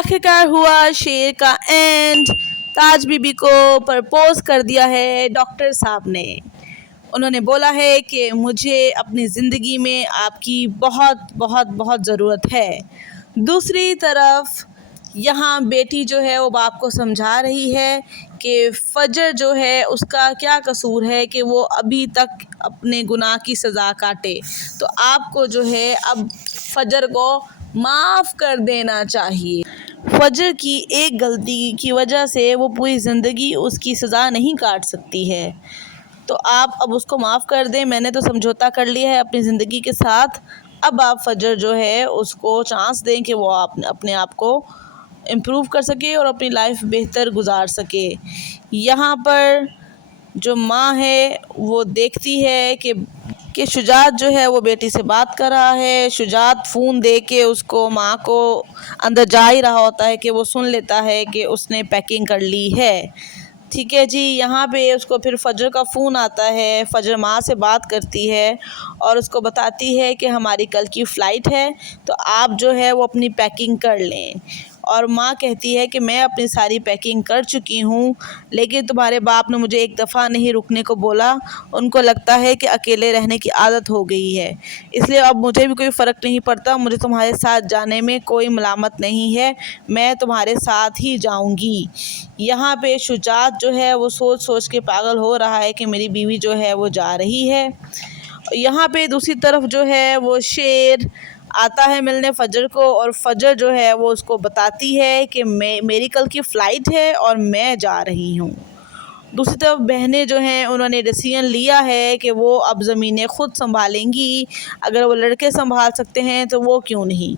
आखिरकार हुआ शेर का एंड। ताज बीबी को प्रपोज कर दिया है डॉक्टर साहब ने। उन्होंने बोला है कि मुझे अपनी ज़िंदगी में आपकी बहुत बहुत बहुत ज़रूरत है। दूसरी तरफ यहाँ बेटी जो है वो बाप को समझा रही है कि फ़जर जो है उसका क्या कसूर है कि वो अभी तक अपने गुनाह की सज़ा काटे, तो आपको जो है अब फ़जर को माफ़ कर देना चाहिए। फ़जर की एक गलती की वजह से वो पूरी ज़िंदगी उसकी सज़ा नहीं काट सकती है, तो आप अब उसको माफ़ कर दें। मैंने तो समझौता कर लिया है अपनी ज़िंदगी के साथ, अब आप फ़जर जो है उसको चांस दें कि वो अपने आप को इम्प्रूव कर सके और अपनी लाइफ बेहतर गुजार सके। यहाँ पर जो माँ है वो देखती है कि शुजात जो है वो बेटी से बात कर रहा है। शुजात फ़ोन दे के उसको माँ को अंदर जा ही रहा होता है कि वो सुन लेता है कि उसने पैकिंग कर ली है। ठीक है जी, यहाँ पे उसको फिर फ़जर का फ़ोन आता है। फ़जर माँ से बात करती है और उसको बताती है कि हमारी कल की फ़्लाइट है, तो आप जो है वो अपनी पैकिंग कर लें। और माँ कहती है कि मैं अपनी सारी पैकिंग कर चुकी हूँ, लेकिन तुम्हारे बाप ने मुझे एक दफ़ा नहीं रुकने को बोला। उनको लगता है कि अकेले रहने की आदत हो गई है, इसलिए अब मुझे भी कोई फ़र्क नहीं पड़ता। मुझे तुम्हारे साथ जाने में कोई मलामत नहीं है, मैं तुम्हारे साथ ही जाऊँगी। यहाँ पे शुजात जो है वो सोच सोच के पागल हो रहा है कि मेरी बीवी जो है वो जा रही है। यहाँ पे दूसरी तरफ जो है वो शेर आता है मिलने फ़जर को, और फ़जर जो है वो उसको बताती है कि मेरी कल की फ़्लाइट है और मैं जा रही हूँ। दूसरी तरफ बहनें जो हैं उन्होंने डिसीजन लिया है कि वो अब ज़मीनें ख़ुद संभालेंगी। अगर वो लड़के संभाल सकते हैं तो वो क्यों नहीं।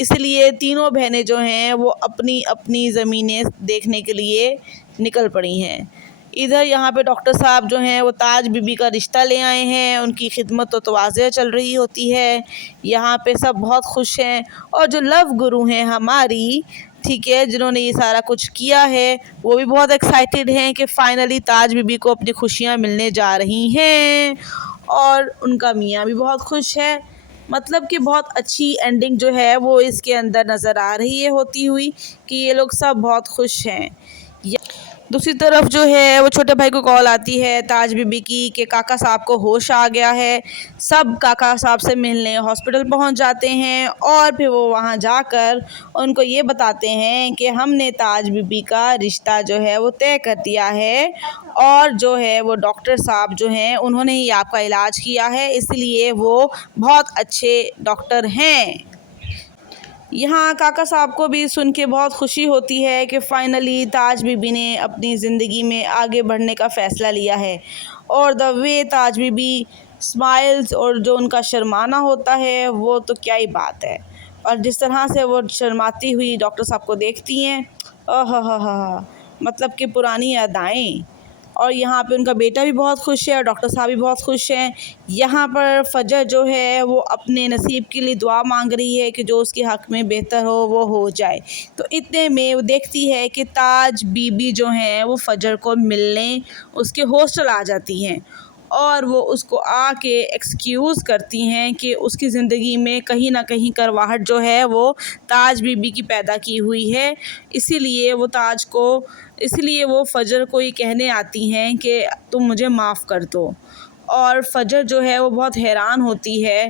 इसलिए तीनों बहनें जो हैं वो अपनी अपनी ज़मीनें देखने के लिए निकल पड़ी हैं। इधर यहाँ पे डॉक्टर साहब जो हैं वो ताज बीबी का रिश्ता ले आए हैं। उनकी खिदमत तो तवाज़े चल रही होती है। यहाँ पे सब बहुत खुश हैं, और जो लव गुरु हैं हमारी, ठीक है, जिन्होंने ये सारा कुछ किया है, वो भी बहुत एक्साइटेड हैं कि फ़ाइनली ताज बीबी को अपनी खुशियाँ मिलने जा रही हैं। और उनका मियाँ भी बहुत खुश है। मतलब कि बहुत अच्छी एंडिंग जो है वो इसके अंदर नज़र आ रही है होती हुई कि ये लोग सब बहुत खुश हैं। दूसरी तरफ जो है वो छोटे भाई को कॉल आती है ताज बीबी की कि काका साहब को होश आ गया है। सब काका साहब से मिलने हॉस्पिटल पहुंच जाते हैं, और फिर वो वहां जाकर उनको ये बताते हैं कि हमने ताज बीबी का रिश्ता जो है वो तय कर दिया है, और जो है वो डॉक्टर साहब जो हैं उन्होंने ही आपका इलाज किया है, इसलिए वो बहुत अच्छे डॉक्टर हैं। यहाँ काका साहब को भी सुन के बहुत खुशी होती है कि फ़ाइनली ताज बीबी ने अपनी ज़िंदगी में आगे बढ़ने का फ़ैसला लिया है। और the way Taj Bibi smiles और जो उनका शर्माना होता है वो तो क्या ही बात है। और जिस तरह से वो शर्माती हुई डॉक्टर साहब को देखती हैं, ओह मतलब कि पुरानी यादें। और यहाँ पे उनका बेटा भी बहुत खुश है और डॉक्टर साहब भी बहुत खुश हैं। यहाँ पर फ़जर जो है वो अपने नसीब के लिए दुआ मांग रही है कि जो उसके हक़ में बेहतर हो वो हो जाए। तो इतने में वो देखती है कि ताज बीबी जो हैं वो फ़जर को मिलने उसके हॉस्टल आ जाती हैं, और वो उसको आके एक्सक्यूज़ करती हैं कि उसकी ज़िंदगी में कहीं ना कहीं करवाहट जो है वो ताज बीबी की पैदा की हुई है। इसीलिए वो फ़जर को ये कहने आती हैं कि तुम मुझे माफ़ कर दो। और फ़जर जो है वो बहुत हैरान होती है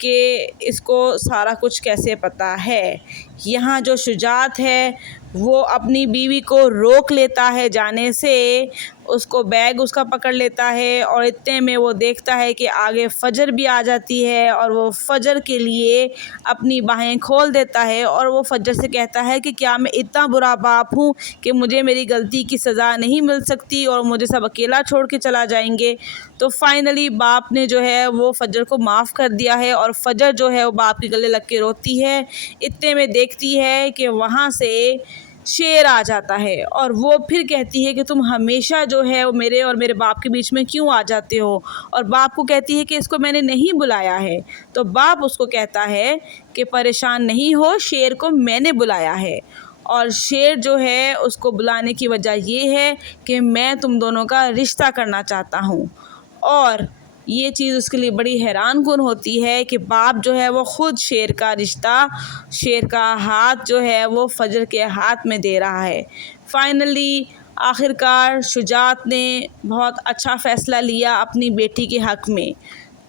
कि इसको सारा कुछ कैसे पता है। यहाँ जो शुजात है वो अपनी बीवी को रोक लेता है जाने से, उसको बैग उसका पकड़ लेता है, और इतने में वो देखता है कि आगे फ़जर भी आ जाती है, और वो फ़जर के लिए अपनी बाहें खोल देता है। और वो फ़जर से कहता है कि क्या मैं इतना बुरा बाप हूँ कि मुझे मेरी गलती की सज़ा नहीं मिल सकती और मुझे सब अकेला छोड़ के चला जाएंगे। तो फाइनली बाप ने जो है वो फ़जर को माफ़ कर दिया है, और फ़जर जो है वो बाप के गले लग के रोती है। इतने में देखती है कि वहाँ से शेर आ जाता है, और वो फिर कहती है कि तुम हमेशा जो है वो मेरे और मेरे बाप के बीच में क्यों आ जाते हो। और बाप को कहती है कि इसको मैंने नहीं बुलाया है। तो बाप उसको कहता है कि परेशान नहीं हो, शेर को मैंने बुलाया है। और शेर जो है उसको बुलाने की वजह ये है कि मैं तुम दोनों का रिश्ता करना चाहता हूँ। और ये चीज़ उसके लिए बड़ी हैरान कुन होती है कि बाप जो है वो ख़ुद शेर का रिश्ता, शेर का हाथ जो है वो फजर के हाथ में दे रहा है। फाइनली आखिरकार शुजात ने बहुत अच्छा फ़ैसला लिया अपनी बेटी के हक़ में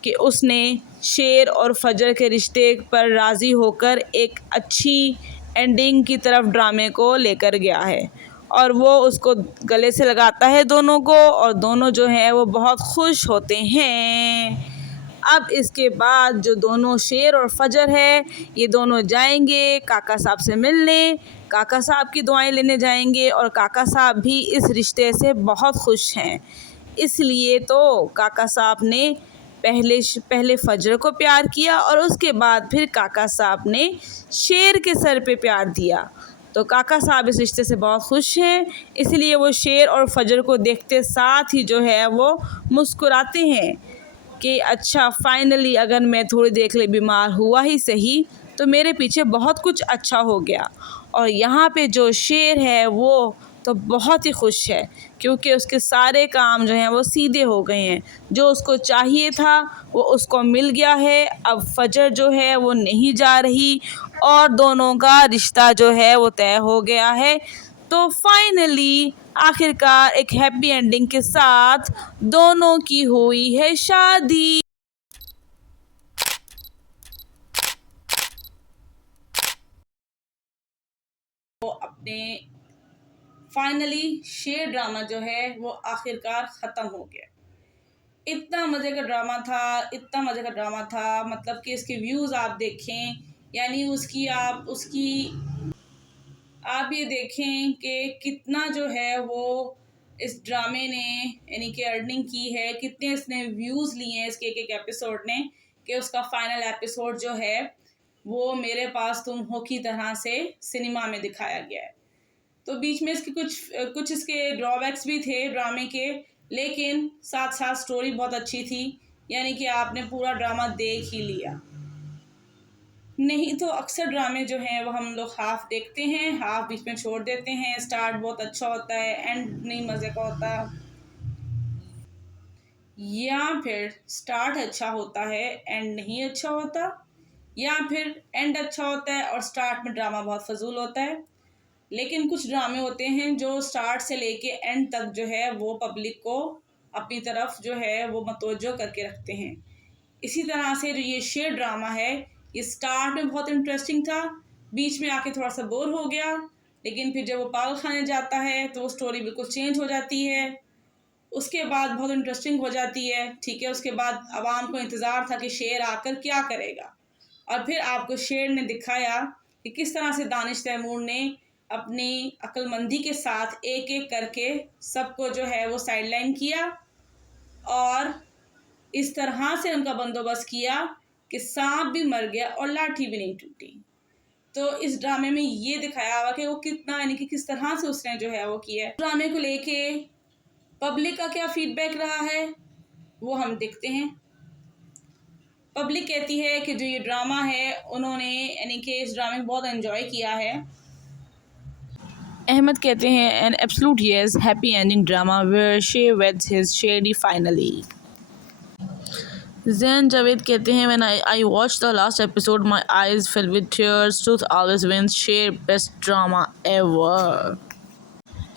कि उसने शेर और फजर के रिश्ते पर राज़ी होकर एक अच्छी एंडिंग की तरफ ड्रामे को लेकर गया है और वो उसको गले से लगाता है दोनों को, और दोनों जो हैं वो बहुत खुश होते हैं। अब इसके बाद जो दोनों शेर और फजर है, ये दोनों जाएंगे काका साहब से मिलने, काका साहब की दुआएं लेने जाएंगे, और काका साहब भी इस रिश्ते से बहुत खुश हैं। इसलिए तो काका साहब ने पहले फजर को प्यार किया और उसके बाद फिर काका साहब ने शेर के सर पे प्यार दिया। तो काका साहब इस रिश्ते से बहुत खुश हैं, इसलिए वो शेर और फजर को देखते साथ ही जो है वो मुस्कुराते हैं कि अच्छा फाइनली अगर मैं थोड़ी देर के लिए बीमार हुआ ही सही तो मेरे पीछे बहुत कुछ अच्छा हो गया। और यहाँ पे जो शेर है वो तो बहुत ही खुश है क्योंकि उसके सारे काम जो हैं वो सीधे हो गए हैं, जो उसको चाहिए था वो उसको मिल गया है। अब फजर जो है वो नहीं जा रही और दोनों का रिश्ता जो है वो तय हो गया है। तो फाइनली आखिरकार एक हैप्पी एंडिंग के साथ दोनों की हुई है शादी। तो अपने फाइनली शेर ड्रामा जो है वो आखिरकार ख़त्म हो गया। इतना मज़े का ड्रामा था, इतना मज़े का ड्रामा था, मतलब कि इसके व्यूज़ आप देखें, यानी आप ये देखें कि कितना जो है वो इस ड्रामे ने यानी कि अर्निंग की है, कितने इसने व्यूज़ लिए हैं इसके एक एक एपिसोड ने, कि उसका फाइनल एपिसोड जो है वो मेरे पास तुम हो की तरह से सिनेमा में दिखाया गया है। तो बीच में इसके कुछ इसके ड्रॉबैक्स भी थे ड्रामे के, लेकिन साथ साथ स्टोरी बहुत अच्छी थी, यानी कि आपने पूरा ड्रामा देख ही लिया। नहीं तो अक्सर ड्रामे जो हैं वो हम लोग हाफ देखते हैं, हाफ बीच में छोड़ देते हैं। स्टार्ट बहुत अच्छा होता है, एंड नहीं मज़े का होता, या फिर स्टार्ट अच्छा होता है एंड नहीं अच्छा होता, या फिर एंड अच्छा होता है और स्टार्ट में ड्रामा बहुत फजूल होता है। लेकिन कुछ ड्रामे होते हैं जो स्टार्ट से लेके एंड तक जो है वो पब्लिक को अपनी तरफ जो है वो मतवज्जो करके रखते हैं। इसी तरह से जो ये शेर ड्रामा है, ये स्टार्ट में बहुत इंटरेस्टिंग था, बीच में आके थोड़ा सा बोर हो गया, लेकिन फिर जब वो पागल खाने जाता है तो वो स्टोरी बिल्कुल चेंज हो जाती है, उसके बाद बहुत इंटरेस्टिंग हो जाती है। ठीक है, उसके बाद आवाम को इंतज़ार था कि शेर आकर क्या करेगा, और फिर आपको शेर ने दिखाया कि किस तरह से दानिश तैमूर ने अपनी अक्लमंदी के साथ एक एक करके सबको जो है वो साइडलाइन किया और इस तरह से उनका बंदोबस्त किया कि सांप भी मर गया और लाठी भी नहीं टूटी। तो इस ड्रामे में ये दिखाया हुआ कि वो कितना यानी कि किस तरह से उसने जो है वो किया है। ड्रामे को लेके पब्लिक का क्या फीडबैक रहा है वो हम देखते हैं। पब्लिक कहती है कि जो ये ड्रामा है उन्होंने यानी कि इस ड्रामे को बहुत एंजॉय किया है। अहमद कहते हैं an absolute yes, happy ending drama where Sher weds his Sherry finally. Zain Javed कहते हैं when I watch the last episode my eyes fill with tears, truth always wins, Sher best drama ever.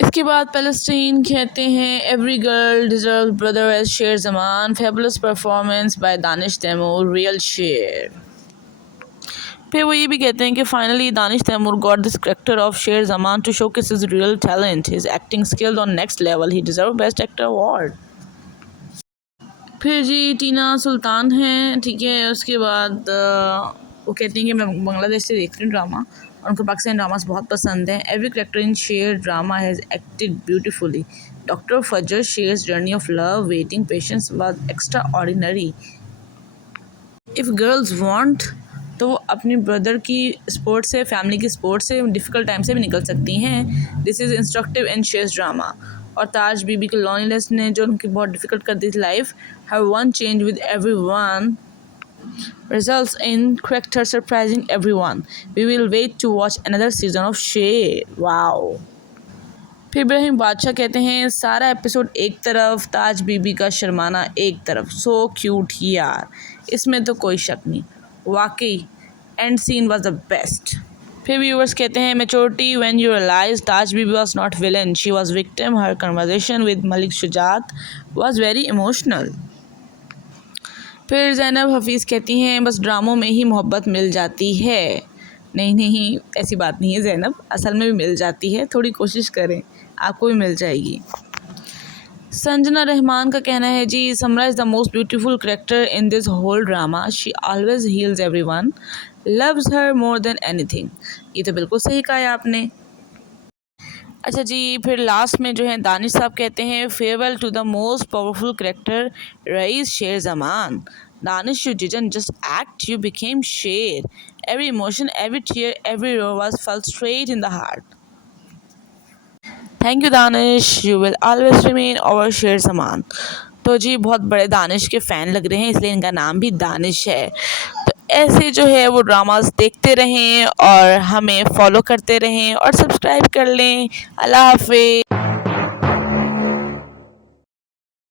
इसके बाद पैलेस्टीन कहते हैं every girl deserve brother as Sher Zaman, fabulous performance by Danish Taimoor, real Sher. फिर वो ये भी कहते हैं कि finally Danish Taimoor got this character of Sher Zaman to showcase his real talent, his acting skill on next level, he deserve best actor award. फिर जी टीना सुल्तान हैं, ठीक है, उसके बाद वो कहती हैं कि मैं बांग्लादेश से देख रही हूँ ड्रामा और उनको पाकिस्तानी ड्रामास बहुत पसंद हैं। Every character in Sher drama has acted beautifully. Doctor Fajar shares journey of love, waiting, patience was extraordinary. If girls want तो वो अपनी ब्रदर की सपोर्ट से, फैमिली की सपोर्ट से, डिफ़िकल्ट टाइम से भी निकल सकती हैं। This is instructive in shares drama. और ताज बीबी के लॉनलीनेस ने जो उनकी बहुत डिफ़िकल्ट कर दी थी life, her one change with every one results in character surprising everyone. We will wait to watch another season of Shay. Wow. फिर इब्राहिम बादशाह कहते हैं सारा एपिसोड एक तरफ, ताज बीबी का शर्माना एक तरफ, सो क्यूट यार, इसमें तो कोई शक नहीं, वाकई end scene was the best. फिर व्यूअर्स कहते हैं maturity when you realize Taj Bibi was not villain, she was victim, her conversation with Malik Shujaat was very emotional. फिर ज़ैनब हफीज़ कहती हैं बस ड्रामों में ही मोहब्बत मिल जाती है। नहीं नहीं, ऐसी बात नहीं है ज़ैनब, असल में भी मिल जाती है, थोड़ी कोशिश करें आपको भी मिल जाएगी। संजना रहमान का कहना है जी Samra is the most beautiful character in this whole drama, she always heals everyone, loves her more than anything. ये तो बिल्कुल सही कहा है आपने। अच्छा जी, फिर लास्ट में जो है दानिश साहब कहते हैं farewell to the most powerful character Raees Sher Zaman. Danish, you didn't just act, you became शेर। Every emotion, every tear, every roar was felt straight in the heart. Thank you Danish, you will always remain our Sher Zaman. तो जी बहुत बड़े दानिश के fan लग रहे हैं, इसलिए इनका नाम भी दानिश है। तो ऐसे जो है वो ड्रामास देखते रहें और हमें फॉलो करते रहें और सब्सक्राइब कर लें। अल्लाह हाफिज़।